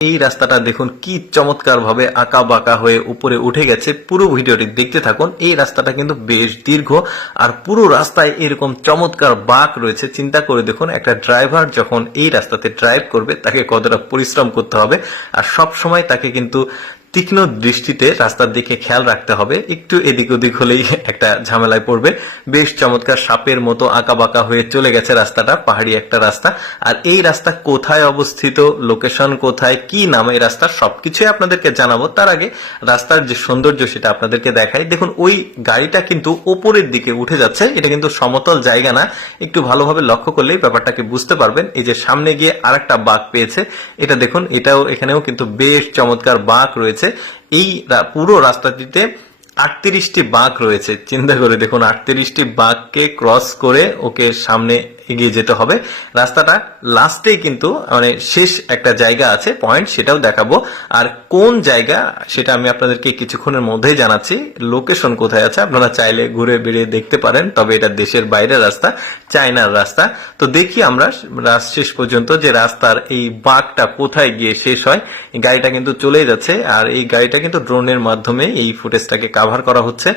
এই রাস্তাটা দেখুন কি চমৎকার ভাবে আঁকা বাঁকা হয়ে উপরে উঠে গেছে। পুরো ভিডিওটি দেখতে থাকুন। এই রাস্তাটা কিন্তু বেশ দীর্ঘ আর পুরো রাস্তায় এরকম চমৎকার বাঁক রয়েছে। চিন্তা করে দেখুন, একটা ড্রাইভার যখন এই রাস্তাতে ড্রাইভ করবে, তাকে কতটা পরিশ্রম করতে হবে। আর সব সময় তাকে কিন্তু তীক্ষ্ণ দৃষ্টিতে রাস্তার দিকে খেয়াল রাখতে হবে। একটু এদিক ওদিক হলেই একটা ঝামেলায় পড়বে। বেশ চমৎকার সাপের মতো আঁকা বাঁকা হয়ে চলে গেছে রাস্তাটা, পাহাড়ি একটা রাস্তা। আর এই রাস্তা কোথায় অবস্থিত, লোকেশন কোথায়, কি নাম এই রাস্তা, সবকিছুই আপনাদেরকে জানাব। তার আগে রাস্তার যে সৌন্দর্য সেটা আপনাদেরকে দেখাই। দেখুন, ওই গাড়িটা কিন্তু ওপরের দিকে উঠে যাচ্ছে। এটা কিন্তু সমতল জায়গা না। একটু ভালোভাবে লক্ষ্য করলেই ব্যাপারটাকে বুঝতে পারবেন। এই যে সামনে গিয়ে আর একটা বাঁক পেয়েছে। এটা দেখুন, এটাও এখানেও কিন্তু বেশ চমৎকার বাঁক রয়েছে। এই রা- পুরো রাস্তাটিতে আটত্রিশটি বাঁক রয়েছে। চিন্তা করে দেখুন, আটত্রিশটি বাঁককে ক্রস করে ওকে সামনে এগিয়ে যেতে হবে। রাস্তাটা লাস্টেই কিন্তু মানে শেষ একটা জায়গা আছে পয়েন্ট সেটাও দেখাবো। আর কোন জায়গা সেটা আমি আপনাদেরকে কিছুক্ষণের মধ্যেই জানাচ্ছি। লোকেশন কোথায় আছে আপনারা চাইলে ঘুরে বেরিয়ে দেখতে পারেন, তবে এটা দেশের বাইরের রাস্তা চায়নার রাস্তা। তো দেখি আমরা শেষ পর্যন্ত যে রাস্তার এই বাঘটা কোথায় গিয়ে শেষ হয়। গাড়িটা কিন্তু চলেই যাচ্ছে, আর এই গাড়িটা কিন্তু ড্রোনের মাধ্যমে এই ফুটেজটাকে কাভার করা হচ্ছে।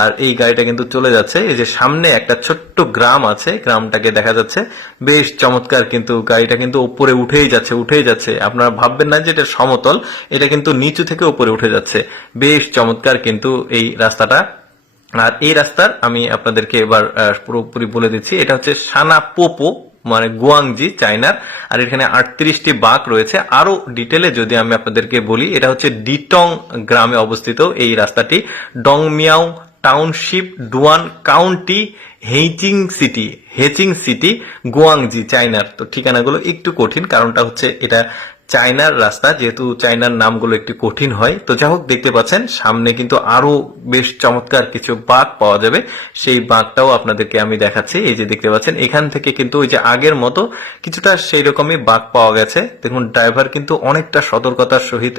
আর এই গাড়িটা কিন্তু চলে যাচ্ছে। এই যে সামনে একটা ছোট্ট গ্রাম আছে, গ্রামটাকে দেখা যাচ্ছে। বেশ চমৎকার কিন্তু গাড়িটা কিন্তু উপরে উঠেই যাচ্ছে উঠেই যাচ্ছে। আপনারা ভাববেন না যে এটা সমতল, এটা কিন্তু নিচু থেকে উপরে উঠে যাচ্ছে। বেশ চমৎকার কিন্তু এই রাস্তাটা। আর এই রাস্তার আমি আপনাদেরকে এবার পুরোপুরি বলে দিচ্ছি। এটা হচ্ছে সানা পোপো মানে গুয়াংজি, চায়নার। আর এখানে আটত্রিশটি বাঁক রয়েছে। আরও ডিটেলে যদি আমি আপনাদেরকে বলি, এটা হচ্ছে ডিটং গ্রামে অবস্থিত এই রাস্তাটি। Dongmiao township, Duan county Hechi city Hechi city Guangxi চায়নার তো ঠিকানাগুলো একটু কঠিন কারণটা হচ্ছে এটা চায়নার রাস্তা, যেহেতু চায়নার নামগুলো একটু কঠিন হয়। তো যা হোক, দেখতে পাচ্ছেন, সামনে কিন্তু আরও বেশ চমৎকার কিছু বাঘ পাওয়া যাবে। সেই বাঘটাও আপনাদেরকে আমি দেখাচ্ছি। এই যে দেখতে পাচ্ছেন, এখান থেকে কিন্তু ওই যে আগের মতো কিছুটা সেই রকমই বাঘ পাওয়া গেছে। দেখুন, ড্রাইভার কিন্তু অনেকটা সতর্কতার সহিত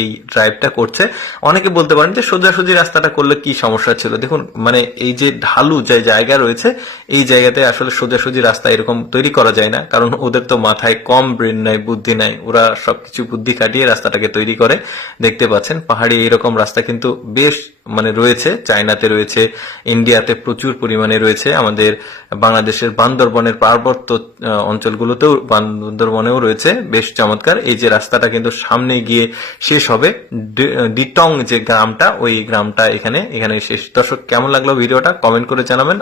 এই ড্রাইভটা করছে। অনেকে বলতে পারেন যে সোজাসুজি রাস্তাটা করলে কি সমস্যা ছিল? দেখুন মানে এই যে ঢালু যে জায়গা রয়েছে, এই জায়গাতে আসলে সোজাসুজি রাস্তা এরকম তৈরি করা যায় না। কারণ ওদের তো মাথায় কম ব্রেন নাই, বুদ্ধি নাই। ওরা সবকিছু বুদ্ধি কাটিয়ে রাস্তাটাকে তৈরি করে। দেখতে পাচ্ছেন, পাহাড়ি এরকম রাস্তা কিন্তু বেশ মানে রয়েছে। চায়নাতে রয়েছে, ইন্ডিয়াতে প্রচুর পরিমাণে রয়েছে। আমাদের বাংলাদেশের বান্দরবনের পার্বত্য অঞ্চলগুলোতেও বান্দরবনেও রয়েছে। বেশ চমৎকার। এই যে রাস্তাটা কিন্তু সামনে গিয়ে শেষ হবে। ডিটং যে গ্রামটা, ওই গ্রামটা এখানে এখানে শেষ। দর্শক, কেমন লাগল ভিডিওটা? কমেন্ট করে জানাবেন।